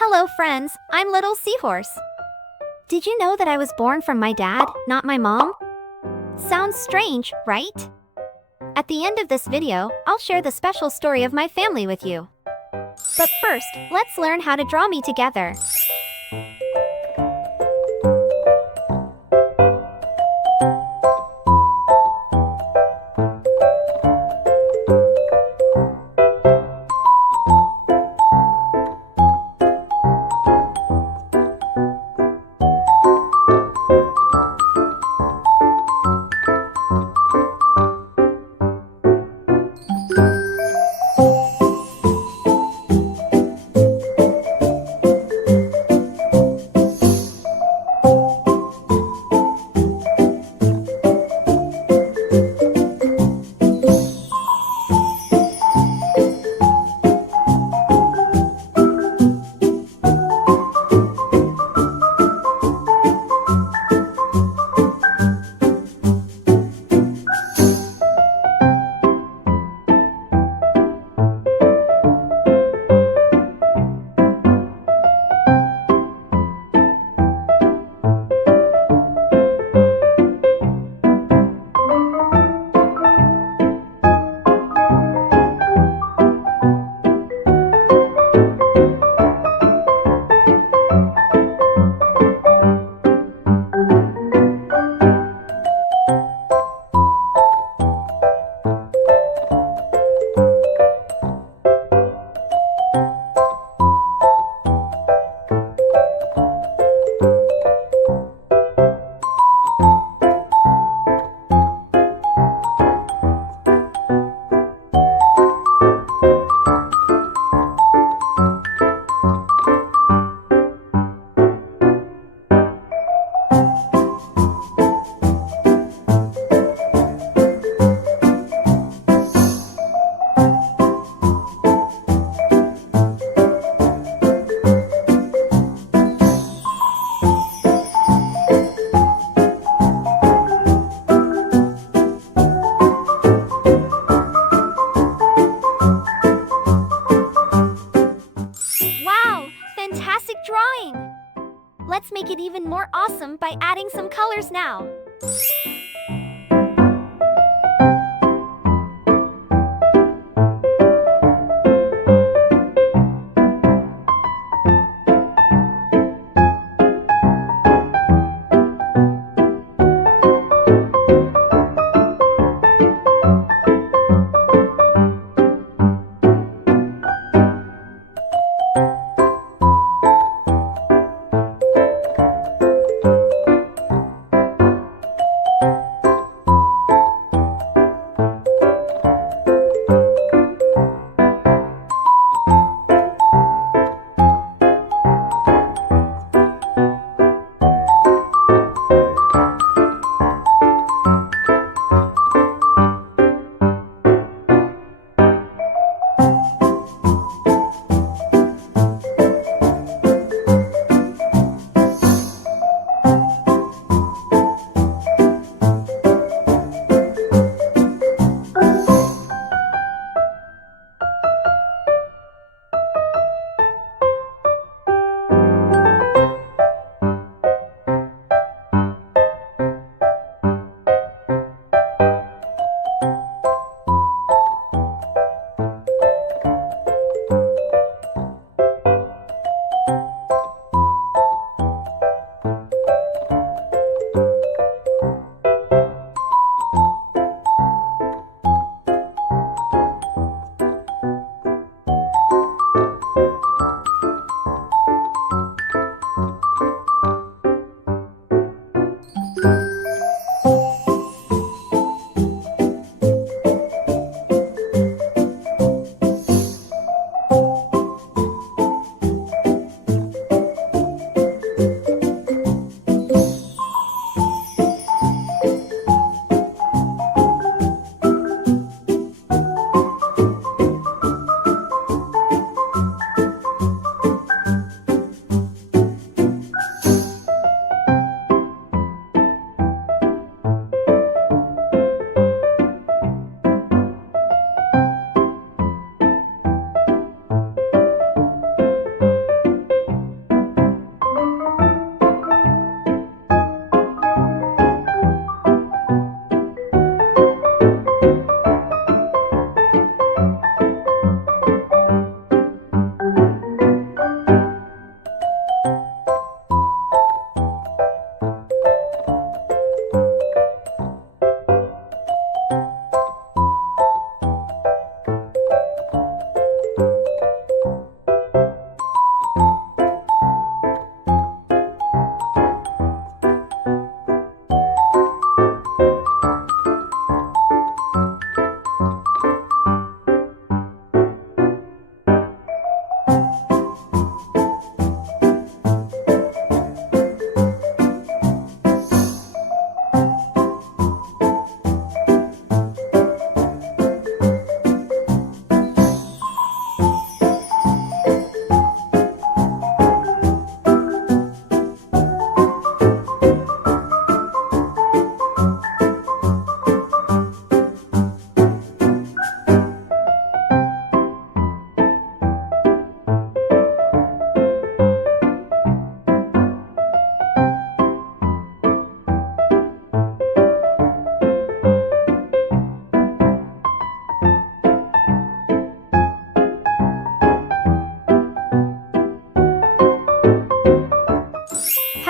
Hello friends, I'm Little Seahorse. Did you know that I was born from my dad, not my mom? Sounds strange, right? At the end of this video, I'll share the special story of my family with you. But first, let's learn how to draw me together. Wow, fantastic drawing! Let's make it even more awesome by adding some colors now.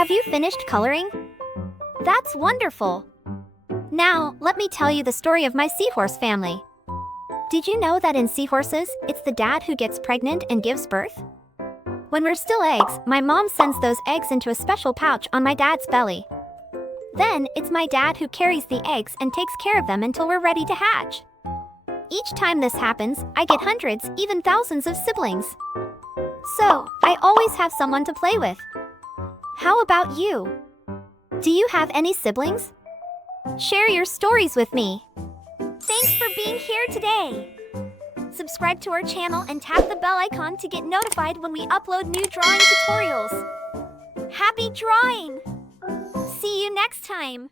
Have you finished coloring? That's wonderful. Now, let me tell you the story of my seahorse family. Did you know that in seahorses, it's the dad who gets pregnant and gives birth? When we're still eggs, my mom sends those eggs into a special pouch on my dad's belly. Then, it's my dad who carries the eggs and takes care of them until we're ready to hatch. Each time this happens, I get hundreds, even thousands of siblings. So, I always have someone to play with. How about you? Do you have any siblings? Share your stories with me. Thanks for being here today. Subscribe to our channel and tap the bell icon to get notified when we upload new drawing tutorials. Happy drawing! See you next time!